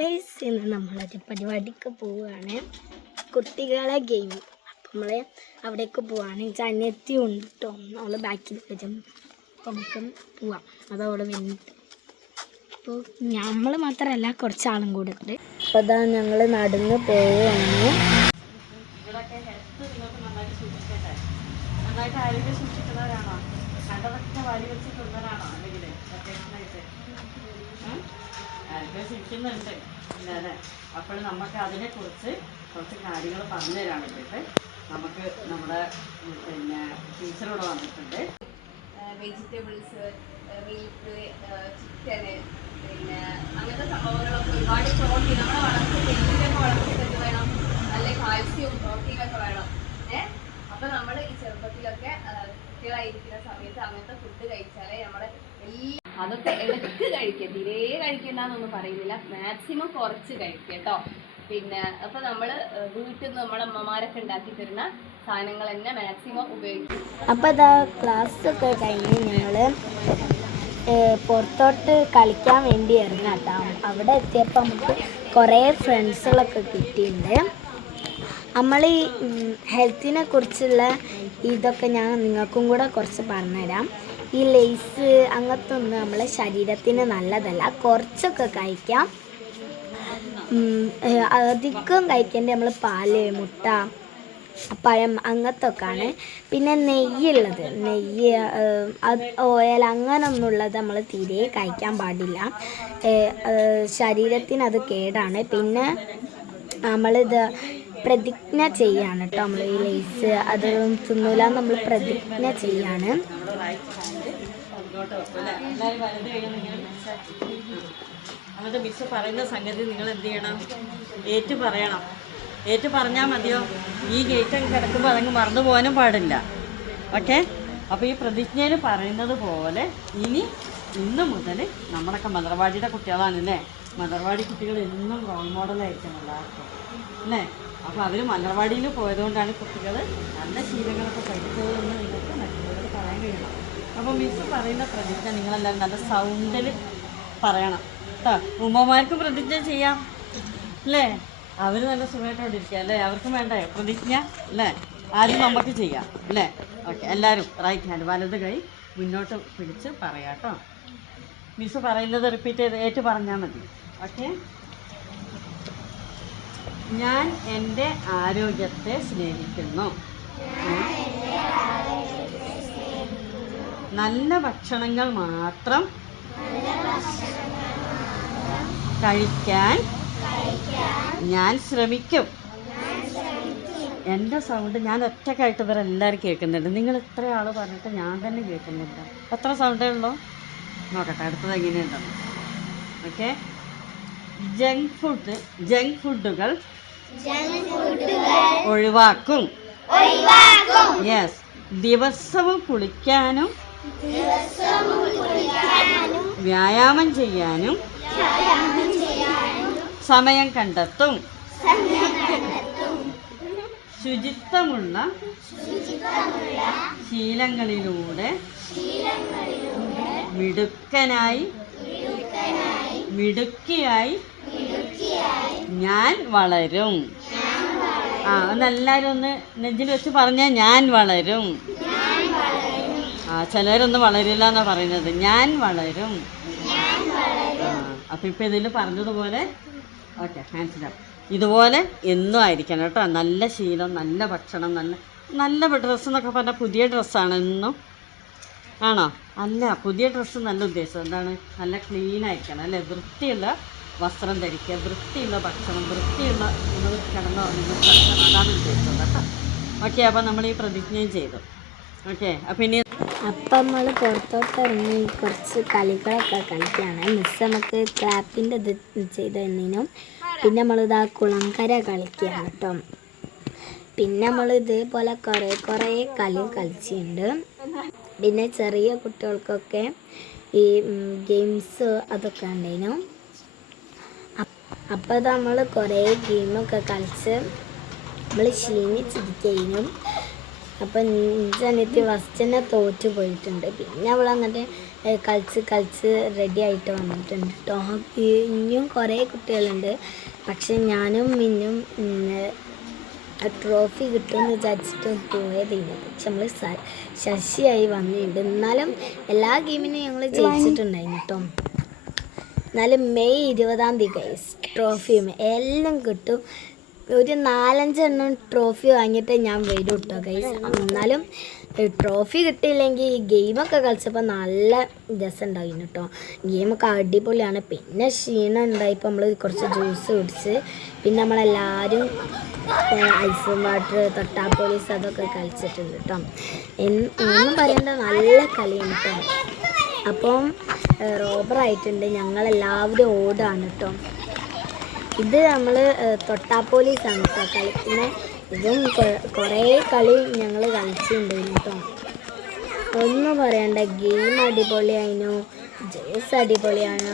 Guys, ഇന്ന് നമ്മളൊരു പരിപാടിക്ക് പോവുകയാണ്. കുട്ടികളെ ഗെയിം. അപ്പം നമ്മൾ അവിടേക്ക് പോവാണ്. അനിയത്തി ഉണ്ട് കേട്ടോ, നമ്മൾ ബാക്കിൽ വരും. അപ്പം നമുക്ക് പോവാം. അതവിടെ വന്നിട്ട് അപ്പോൾ നമ്മൾ മാത്രമല്ല, കുറച്ചാളും കൂടെ ഉണ്ട്. അപ്പോൾ അതാ ഞങ്ങൾ നടന്ന് പോവുകയാണ്. ശിക്കുന്നുണ്ട് അല്ലേ? അപ്പോൾ നമുക്ക് അതിനെക്കുറിച്ച് കുറച്ച് കാര്യങ്ങൾ പറഞ്ഞു തരാൻ വേണ്ടിയിട്ട് നമുക്ക് നമ്മുടെ പിന്നെ ടീച്ചറോട് വന്നിട്ടുണ്ട്. വെജിറ്റബിൾസ്, മീറ്റ്, ചിക്കന്, പിന്നെ അങ്ങനത്തെ സംഭവങ്ങളൊക്കെ ഒരുപാട് പ്രോട്ടീൻ നമ്മുടെ പെണ്ണിൻ്റെയൊക്കെ വളർച്ചയ്ക്കൊക്കെ വേണം. നല്ല കാൽസ്യവും പ്രോട്ടീനൊക്കെ വേണം. അപ്പം നമ്മൾ ഈ ചെറുപ്പത്തിലൊക്കെ കുട്ടികളായിരിക്കുന്ന സമയത്ത് അങ്ങനത്തെ ഫുഡ് കഴിച്ചാലേ നമ്മുടെ അതൊക്കെ ഇടയ്ക്ക് കഴിക്കുക, തീരെ കഴിക്കേണ്ടെന്നൊന്നും പറയുന്നില്ല, മാക്സിമം കുറച്ച് കഴിക്കുക കേട്ടോ. പിന്നെ അപ്പോൾ നമ്മൾ വീട്ടിൽ നിന്ന് നമ്മുടെ അമ്മമാരൊക്കെ ഉണ്ടാക്കി തരുന്ന സാധനങ്ങൾ തന്നെ മാക്സിമം ഉപയോഗിക്കും. അപ്പോൾ അതാ ക്ലാസ് ഒക്കെ കഴിഞ്ഞ് ഞങ്ങൾ പുറത്തോട്ട് കളിക്കാൻ വേണ്ടി ഇറങ്ങാട്ടോ. അവിടെ എത്തിയപ്പോൾ നമുക്ക് കുറേ ഫ്രണ്ട്സുകളൊക്കെ കിട്ടിയിട്ടുണ്ട്. നമ്മൾ ഈ ഹെൽത്തിനെ കുറിച്ചുള്ള ഇതൊക്കെ ഞാൻ നിങ്ങൾക്കും കൂടെ കുറച്ച് പറഞ്ഞുതരാം. ഈ ലേസ് അങ്ങനത്തെ ഒന്നും നമ്മളെ ശരീരത്തിന് നല്ലതല്ല. കുറച്ചൊക്കെ കഴിക്കാം, അധികം കഴിക്കേണ്ടത് നമ്മൾ പാല്, മുട്ട, പഴം അങ്ങനത്തെ ഒക്കെയാണ്. പിന്നെ നെയ്യുള്ളത്, നെയ്യ്, ഓയിൽ അങ്ങനൊന്നുള്ളത് നമ്മൾ തീരെ കഴിക്കാൻ പാടില്ല. ശരീരത്തിന് അത് കേടാണ്. പിന്നെ നമ്മളിത് പ്രതിജ്ഞ ചെയ്യാണ് കേട്ടോ. നമ്മൾ ഈ ലേസ് അത് തിന്നൂല നമ്മൾ പ്രതിജ്ഞ ചെയ്യാണ്. അങ്ങനത്തെ മിസ് പറയുന്ന സംഗതി നിങ്ങൾ എന്ത് ചെയ്യണം? ഏറ്റു പറയണം. ഏറ്റു പറഞ്ഞാൽ മതിയോ? ഈ ഗേറ്റ് അങ്ങ് കിടക്കുമ്പോൾ അതങ്ങ് മറന്നു പോകാനും പാടില്ല. ഓക്കെ? അപ്പോൾ ഈ പ്രതിജ്ഞയിൽ പറയുന്നത് പോലെ ഇന്ന് മുതൽ നമ്മളൊക്കെ മന്ത്രവാടിയുടെ കുട്ടികളാണല്ലേ. മന്ത്രവാടി കുട്ടികൾ എന്നും റോൾ മോഡലായിരിക്കും എല്ലാവർക്കും അല്ലേ. അപ്പോൾ അവർ മന്ത്രവാടിയിൽ പോയതുകൊണ്ടാണ് കുട്ടികൾ നല്ല ശീലങ്ങളൊക്കെ പഠിച്ചതെന്ന് നിങ്ങൾക്ക് മറ്റുള്ളവരോട് പറയാൻ കഴിയണം. അപ്പോൾ മിസ് പറയുന്ന പ്രതിജ്ഞ നിങ്ങളെല്ലാവരും നല്ല സൗണ്ടിൽ പറയണം കേട്ടോ. ഉമ്മമാർക്കും പ്രതിജ്ഞ ചെയ്യാം അല്ലേ, അവർ നല്ല സുഖമായിട്ടോണ്ടിരിക്കുക അല്ലേ. അവർക്കും വേണ്ടേ പ്രതിജ്ഞ അല്ലേ? ആദ്യം നമുക്ക് ചെയ്യാം അല്ലേ. ഓക്കെ, എല്ലാവരും റൈറ്റ് ഹാൻഡ് വലത് കൈ മുന്നോട്ട് പിടിച്ച് പറയാം കേട്ടോ. മിസ് പറയുന്നത് റിപ്പീറ്റ് ചെയ്ത് ഏറ്റു പറഞ്ഞാൽ മതി. ഓക്കെ? ഞാൻ എൻ്റെ ആരോഗ്യത്തെ സ്നേഹിക്കുന്നു. നല്ല ഭക്ഷണങ്ങൾ മാത്രം കഴിക്കാൻ ഞാൻ ശ്രമിക്കും. എൻ്റെ സൗണ്ട് ഞാൻ ഒറ്റക്കായിട്ട് ഇവരെല്ലാവരും കേൾക്കുന്നുണ്ട്. നിങ്ങൾ ഇത്ര ആൾ പറഞ്ഞിട്ട് ഞാൻ തന്നെ കേൾക്കുന്നില്ല. എത്ര സൗണ്ടേ ഉള്ളൂ? നോക്കട്ടെ അടുത്തത് എങ്ങനെയുണ്ടെന്ന്. ഓക്കെ. ജങ്ക് ഫുഡുകൾ ഒഴിവാക്കും. യെസ്. ദിവസവും കുളിക്കാനും വ്യായാമം ചെയ്യാനും സമയം കണ്ടെത്തും. ശുചിത്വമുള്ള ശീലങ്ങളിലൂടെ മിടുക്കിയായി ഞാൻ വളരും. ഒന്നെല്ലാവരും ഒന്ന് നെഞ്ചിൽ വെച്ച് പറഞ്ഞാൽ ഞാൻ വളരും. ചിലരൊന്നും വളരില്ല എന്നാണ് പറയുന്നത്. ഞാൻ വളരും. അപ്പം ഇപ്പം ഇതിൽ പറഞ്ഞതുപോലെ ഓക്കെ, ഹാൻഡ്സ് അപ്പ്. ഇതുപോലെ എന്നും ആയിരിക്കണം കേട്ടോ. നല്ല ശീലം, നല്ല ഭക്ഷണം, നല്ല ഡ്രസ്സ് എന്നൊക്കെ പറഞ്ഞാൽ പുതിയ ഡ്രസ്സാണ് എന്നും. ആണോ? അല്ല, പുതിയ ഡ്രസ്സ് നല്ല ഉദ്ദേശം എന്താണ്? നല്ല ക്ലീൻ ആയിരിക്കണം അല്ലേ. വൃത്തിയുള്ള വസ്ത്രം ധരിക്കുക, വൃത്തിയുള്ള ഭക്ഷണം, വൃത്തിയുള്ള നിങ്ങൾ കിടന്നോ നിങ്ങൾ കിടക്കണം, അതാണ് ഉദ്ദേശിച്ചത് കേട്ടോ. ഓക്കെ, അപ്പം നമ്മൾ ഈ പ്രതിജ്ഞയും ചെയ്തു. ഓക്കെ, അപ്പം ഇനി നമ്മൾ പുറത്തോട്ട് ഇറങ്ങി കുറച്ച് കളികളൊക്കെ കളിക്കുകയാണ്. മിസ് നമുക്ക് ക്ലാപ്പിൻ്റെ ഇത് ചെയ്ത് തന്നീനും. പിന്നെ നമ്മളിതാ കുളങ്കര കളിക്കുകയാണ് കേട്ടോ. പിന്നെ നമ്മൾ ഇതേപോലെ കുറേ കളി കളിച്ചിട്ടുണ്ട്. പിന്നെ ചെറിയ കുട്ടികൾക്കൊക്കെ ഈ ഗെയിംസ് അതൊക്കെ ഉണ്ടായിരുന്നു. അപ്പോൾ നമ്മൾ കുറേ ഗെയിമൊക്കെ കളിച്ച് നമ്മൾ ക്ഷീണിച്ചിരിക്കുകയും അപ്പം അനിയത്തി ഫസ്റ്റ് തന്നെ തോറ്റു പോയിട്ടുണ്ട്. പിന്നെ അവൾ അങ്ങോട്ട് കളിച്ച് റെഡി ആയിട്ട് വന്നിട്ടുണ്ട് കേട്ടോ. ഇനിയും കുറേ കുട്ടികളുണ്ട്. പക്ഷെ ഞാനും മിന്നും ട്രോഫി കിട്ടുമെന്ന് വിചാരിച്ചിട്ട് പോയതില്ല. പക്ഷെ നമ്മൾ ശശിയായി വന്നിട്ടുണ്ട്. എന്നാലും എല്ലാ ഗെയിമിനും ഞങ്ങൾ ജയിച്ചിട്ടുണ്ടായിരുന്നു കേട്ടോ. എന്നാലും മെയ് 20 ഗൈസ് ട്രോഫിയും എല്ലാം കിട്ടും. ഒരു 4-5 എണ്ണം ട്രോഫി വാങ്ങിയിട്ട് ഞാൻ വരും കേട്ടോ ഗൈസ്. എന്നാലും ട്രോഫി കിട്ടിയില്ലെങ്കിൽ ഈ ഗെയിമൊക്കെ കളിച്ചപ്പോൾ നല്ല രസമുണ്ടായിരുന്നു കേട്ടോ. ഗെയിമൊക്കെ അടിപൊളിയാണ്. പിന്നെ ക്ഷീണം ഉണ്ടായപ്പോൾ നമ്മൾ കുറച്ച് ജ്യൂസ് കുടിച്ച് പിന്നെ നമ്മളെല്ലാവരും ഐസ് വാട്ടർ, തൊട്ടാ പോലീസ് അതൊക്കെ കളിച്ചിട്ടുണ്ട് കേട്ടോ. ഒന്നും പറയേണ്ട നല്ല കളിയാണ് കേട്ടോ. അപ്പം റോബറായിട്ടുണ്ട്. ഞങ്ങളെല്ലാവരും ഓടാണ് കേട്ടോ. ഇത് നമ്മൾ തൊട്ടാ പോലീസാണ് കേട്ടോ കളിക്കുന്നത്. ഇതും കുറേ കളി ഞങ്ങൾ കളിച്ചിട്ടുണ്ടായിരുന്നു കേട്ടോ. ഒന്നും പറയണ്ട, ഗെയിം അടിപൊളിയായിരുന്നു, ജേഴ്സ് അടിപൊളിയാണ്,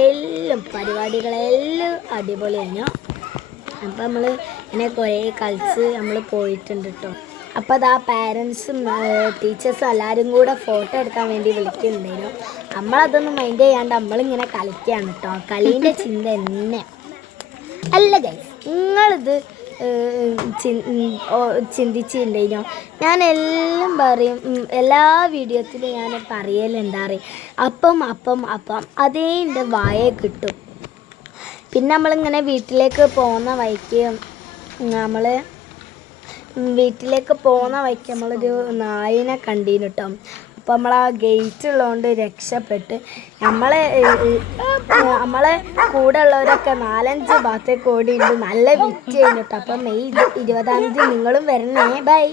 എല്ലാം പരിപാടികളെല്ലാം അടിപൊളിയായിരുന്നു. അപ്പം നമ്മൾ ഇങ്ങനെ കുറേ കളിച്ച് നമ്മൾ പോയിട്ടുണ്ട് കേട്ടോ. അപ്പോൾ അതാ പാരൻസും ടീച്ചേഴ്സും എല്ലാവരും കൂടെ ഫോട്ടോ എടുക്കാൻ വേണ്ടി വിളിക്കുന്നുണ്ടായിരുന്നു. നമ്മളതൊന്നും മൈൻഡ് ചെയ്യാണ്ട് നമ്മളിങ്ങനെ കളിക്കുകയാണ് കേട്ടോ. കളീൻ്റെ ചിന്ത തന്നെ അല്ല ഗൈസ്. നിങ്ങളിത് ചിന്തിച്ചിട്ടുണ്ടോ? ഞാൻ എല്ലാം പറയും, എല്ലാ വീഡിയോത്തിലും ഞാൻ പറയലുണ്ടാറ് അപ്പം അതേ എൻ്റെ വായ കിട്ടും. പിന്നെ നമ്മളിങ്ങനെ വീട്ടിലേക്ക് പോകുന്ന വഴിക്ക് നമ്മളൊരു നായിനെ കണ്ടീന് കേട്ടോ. അപ്പോൾ നമ്മൾ ആ ഗേറ്റ് ഉള്ളതുകൊണ്ട് രക്ഷപ്പെട്ട് നമ്മളെ കൂടെ ഉള്ളവരൊക്കെ 4-5 ഭാഗത്തേക്ക് ഓടിയുണ്ട്. നല്ല വിറ്റ് കഴിഞ്ഞിട്ടോ. അപ്പം മെയ് 20 നിങ്ങളും വരണേ. ബൈ.